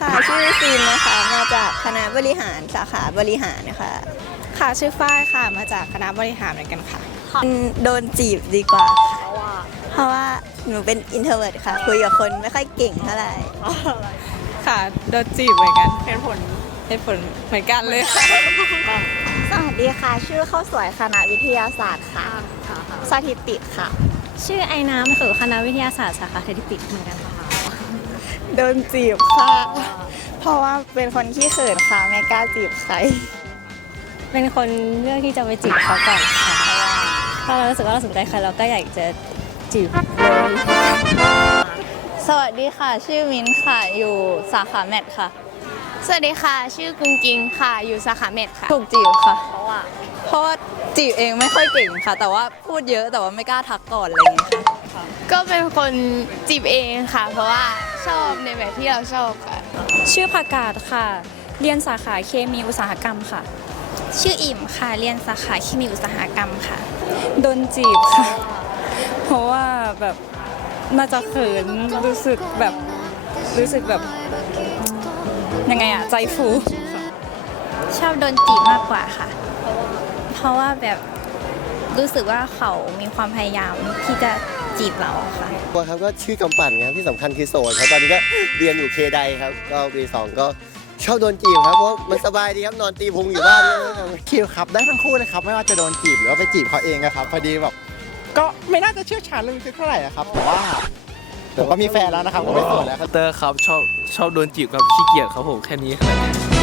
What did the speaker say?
ค่ะ ชื่อฟินนะคะ มาจากคณะบริหารสาขาบริหารนะคะ ค่ะชื่อฝ้ายค่ะมาจากคณะบริหารเหมือนกันค่ะ โดนจีบดีกว่าเพราะว่าหนูเป็นอินเทอร์เวิร์ดค่ะ คุยกับคนไม่ค่อยเก่งเท่าไหร่ค่ะโดนจีบเหมือนกันเป็นผลเป็นผลเหมือนกันเลยค่ะสวัสดีค่ะ ชื่อข้าวสวยคณะวิทยาศาสตร์ค่ะสถิติค่ะ ชื่อไอ้น้ำค่ะคณะวิทยาศาสตร์สาขาสถิติเหมือนกันค่ะ โดนจีบค่ะ เพราะว่าเป็นคนขี้เขินค่ะ ไม่กล้าจีบใคร เป็นคนเลือกที่จะไปจีบเขาก่อนค่ะเพราะเรารู้สึกว่าเราสนใจใครเราก็อยากจะจีบเลยสวัสดีค่ะ ชื่อมิ้นค่ะ อยู่สาขาแมทค่ะ สวัสดีค่ะ ชื่อกุงกิงค่ะ อยู่สาขาเมดค่ะ ถูกจีบค่ะ เพราะว่าเพราะว่าจีบเองไม่ค่อยเก่งค่ะ แต่ว่าพูดเยอะแต่ว่าไม่กล้าทักก่อนอะไรอย่างเงี้ยค่ะ ก็เป็นคนจีบเองค่ะ เพราะว่า ชอบในแบบที่เราชอบค่ะ ชื่อผักกาดค่ะ เรียนสาขาเคมีอุตสาหกรรมค่ะ ชื่ออิ่มค่ะ เรียนสาขาเคมีอุตสาหกรรมค่ะ โดนจีบค่ะ เพราะว่าแบบน่าจะเขินรู้สึกแบบรู้สึกแบบยังไงอะใจฟูชอบโดนจีบมากกว่าค่ะ เพราะว่าแบบ รู้สึกว่าเขามีความพยายามที่จะจีบเราค่ะ ตัวครับก็ชื่อกำปั่นครับที่สำคัญคือโสดครับตอนนี้ก็เรียนอยู่เคไดครับ ก็ปีสองก็ชอบโดนจีบครับเพราะมันสบายดีครับนอนตีพุงอยู่บ้านเนี่ยนะครับ คิวครับได้ทั้งคู่เลยครับ ไม่ว่าจะโดนจีบหรือว่าไปจีบเขาเองอะครับพอดีแบบก็ไม่น่าจะเชี่ยวชาญเรื่องนี้เท่าไหร่อะครับแต่ว่าผมก็มีแฟนแล้วนะครับก็ไม่โสดแล้วครับ เตอร์ครับชอบชอบโดนจีบครับขี้เกียจครับผมแค่นี้ครับ